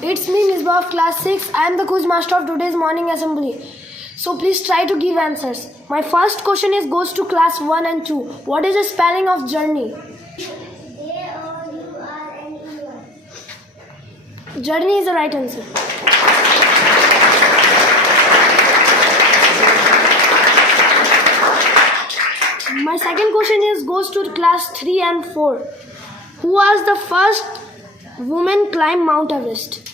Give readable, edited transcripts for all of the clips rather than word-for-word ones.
It's me, Misbah of class 6. I am the quiz master of today's morning assembly. So please try to give answers. My first question goes to class 1 and 2. What is the spelling of journey? Journey. Journey is the right answer. My second question goes to class 3 and 4. Who was the first woman climb Mount Everest?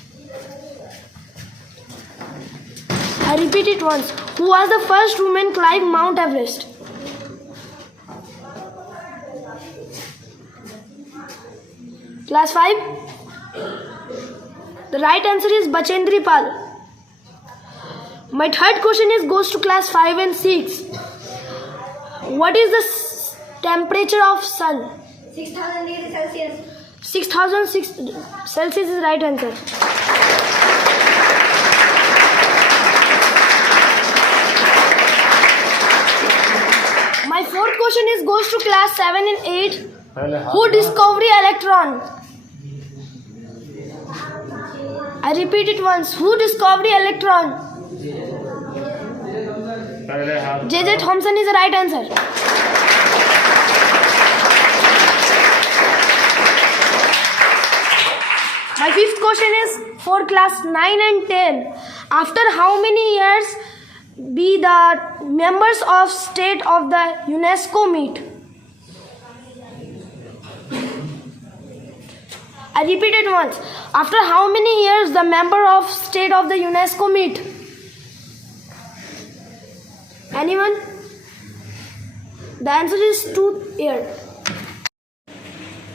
I repeat it once. Who was the first woman climb Mount Everest? Class 5? The right answer is Bachendri Pal. My third question goes to class 5 and 6. What is the temperature of sun? 6,000 degrees Celsius. 6,006 Celsius is the right answer. My fourth question goes to class 7 and 8. Who discovered electron? I repeat it once. Who discovered electron? J.J. Thomson is the right answer. My fifth question is for class 9 and 10. After how many years be the members of state of the UNESCO meet? I repeat it once. After how many years the member of state of the UNESCO meet? Anyone? The answer is 2 years.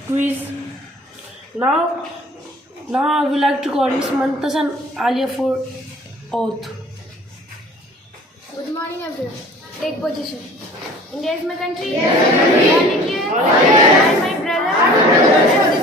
Quiz. Now I would like to call Miss Mantas and Alia for oath. Good morning, everyone. Take position. India is my country. Yes. I declare, I and my brother